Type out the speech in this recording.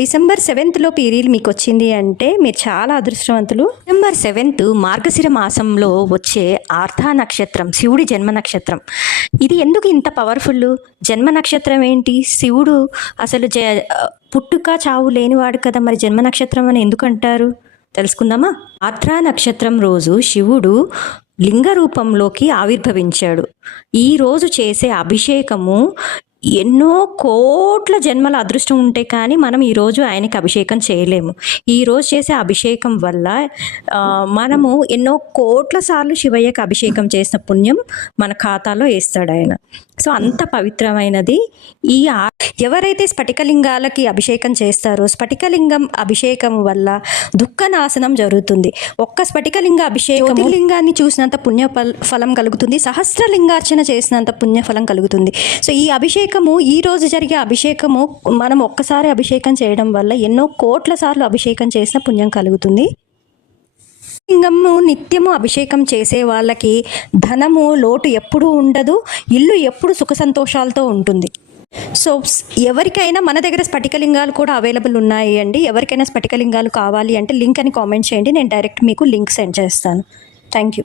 December సెవెంత్లో period మీకు వచ్చింది అంటే మీరు చాలా అదృష్టవంతులు. డిసెంబర్ సెవెంత్ మార్గశిర మాసంలో వచ్చే ఆర్థా నక్షత్రం శివుడి జన్మ నక్షత్రం. ఇది ఎందుకు ఇంత పవర్ఫుల్ జన్మ నక్షత్రం ఏంటి? శివుడు అసలు జ పుట్టుక చావు లేనివాడు కదా మరి జన్మ నక్షత్రం అని ఎందుకు అంటారు తెలుసుకుందామా? ఆర్ద్రా నక్షత్రం రోజు శివుడు లింగ రూపంలోకి ఆవిర్భవించాడు. ఈ రోజు చేసే అభిషేకము ఎన్నో కోట్ల జన్మల అదృష్టం ఉంటే కానీ మనం ఈరోజు ఆయనకి అభిషేకం చేయలేము. ఈరోజు చేసే అభిషేకం వల్ల మనము ఎన్నో కోట్ల సార్లు శివయ్యకి అభిషేకం చేసిన పుణ్యం మన ఖాతాలో వేస్తాడు ఆయన. సో అంత పవిత్రమైనది ఈ ఎవరైతే స్ఫటికలింగాలకి అభిషేకం చేస్తారో స్ఫటికలింగం అభిషేకం వల్ల దుఃఖ నాశనం జరుగుతుంది. ఒక్క స్ఫటికలింగ అభిషేకం లింగాన్ని చూసినంత పుణ్య ఫలం కలుగుతుంది. సహస్రలింగార్చన చేసినంత పుణ్యఫలం కలుగుతుంది. సో ఈ అభిషేకము ఈ రోజు జరిగే అభిషేకము మనం ఒక్కసారి అభిషేకం చేయడం వల్ల ఎన్నో కోట్ల సార్లు అభిషేకం చేసిన పుణ్యం కలుగుతుంది. లింగము నిత్యము అభిషేకం చేసే వాళ్ళకి ధనము లోటు ఎప్పుడూ ఉండదు. ఇల్లు ఎప్పుడు సుఖ సంతోషాలతో ఉంటుంది. సో ఎవరికైనా మన దగ్గర స్ఫటికలింగాలు కూడా అవైలబుల్ ఉన్నాయి అండి. ఎవరికైనా స్ఫటికలింగాలు కావాలి అంటే లింక్ అని కామెంట్ చేయండి. నేను డైరెక్ట్ మీకు లింక్ సెండ్ చేస్తాను. Thank you